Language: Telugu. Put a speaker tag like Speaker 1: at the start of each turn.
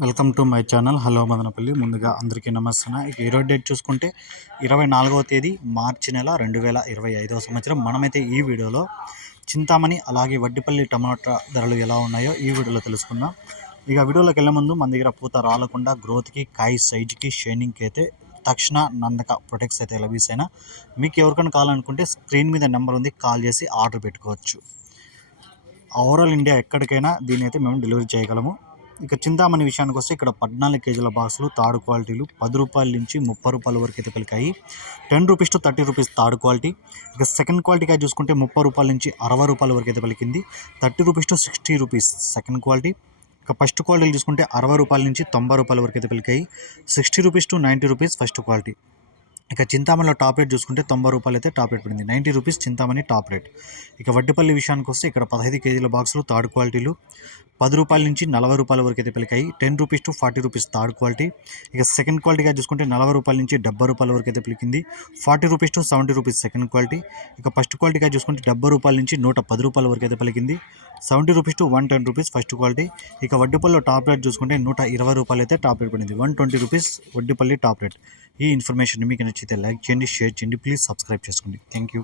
Speaker 1: Welcome to my channel. Hello Madanapalle. ముందుగా అందరికీ నమస్తే ఇక ఈరోజు డేట్ చూసుకుంటే ఇరవై నాలుగవ తేదీ మార్చి నెల రెండు వేల ఇరవై ఐదవ సంవత్సరం. మనమైతే ఈ వీడియోలో చింతామణి అలాగే వడ్డిపల్లి టమాటా ధరలు ఎలా ఉన్నాయో ఈ వీడియోలో తెలుసుకుందాం. ఇక వీడియోలోకి వెళ్ళే ముందు మన దగ్గర పూత రాలకుండా గ్రోత్కి కాయ సైజుకి షైనింగ్కి అయితే తక్షణ నందక ప్రొటెక్ట్స్ అయితే లభిస్తాయినా. మీకు ఎవరికైనా కావాలనుకుంటే స్క్రీన్ మీద నెంబర్ ఉంది కాల్ చేసి ఆర్డర్ పెట్టుకోవచ్చు. ఓవరాల్ ఇండియా ఎక్కడికైనా దీని అయితే మేము డెలివరీ చేయగలము. ఇక చింతామణి విషయానికి వస్తే ఇక్కడ పద్నాలుగు కేజీల బాక్సులు తాడు క్వాలిటీలు పది రూపాయల నుంచి ముప్పై రూపాయల వరకు అయితే పలికాయి ten rupees to thirty rupees తాడు క్వాలిటీ. ఇక సెకండ్ క్వాలిటీగా చూసుకుంటే ముప్పై రూపాయల నుంచి అరవై రూపాయల వరకు అయితే పలికింది thirty rupees to sixty rupees second quality. ఇక ఫస్ట్ క్వాలిటీలు చూసుకుంటే అరవై రూపాయల నుంచి తొంభై రూపాయల వరకు అయితే పలికాయి sixty rupees to ninety rupees first quality. ఇక చింతామణిలో టాప్ రేట్ చూసుకుంటే తొంభై రూపాయలు అయితే టాప్ రేట్ పడింది. Ninety rupees Chintamani top rate. ఇక వడ్డిపల్లి విషయానికి వస్తే ఇక్కడ పదహైదు కేజీల బాక్సులు థర్డ్ క్వాలిటీలు. పది రూపాయల నుంచి నలభై రూపాయల వరకు అయితే పలికాయి ten rupees to forty rupees third quality. ఇక సెకండ్ క్వాలిటీగా చూసుకుంటే నలభై రూపాయల నుంచి డెబ్బై రూపాయల వరకు అయితే పలికింది forty rupees to seventy rupees second quality. ఇక ఫస్ట్ క్వాలిటీగా చూసుకుంటే డెబ్బై రూపాయల నుంచి నూట పది రూపాయల వరకు అయితే పలికింది seventy rupees to one ten rupees first quality. ఇక వడ్డీపల్లి టాప్ రేట్ చూసుకుంటే నూట ఇరవై రూపాయలు అయితే టాప్ రేట్ పడింది. One twenty rupees Vaddipalli top rate. ఈ ఇన్ఫర్మేషన్ మీకు నచ్చితే లైక్ చేయండి షేర్ చేయండి ప్లీజ్ సబ్స్క్రైబ్ చేసుకోండి. Thank you.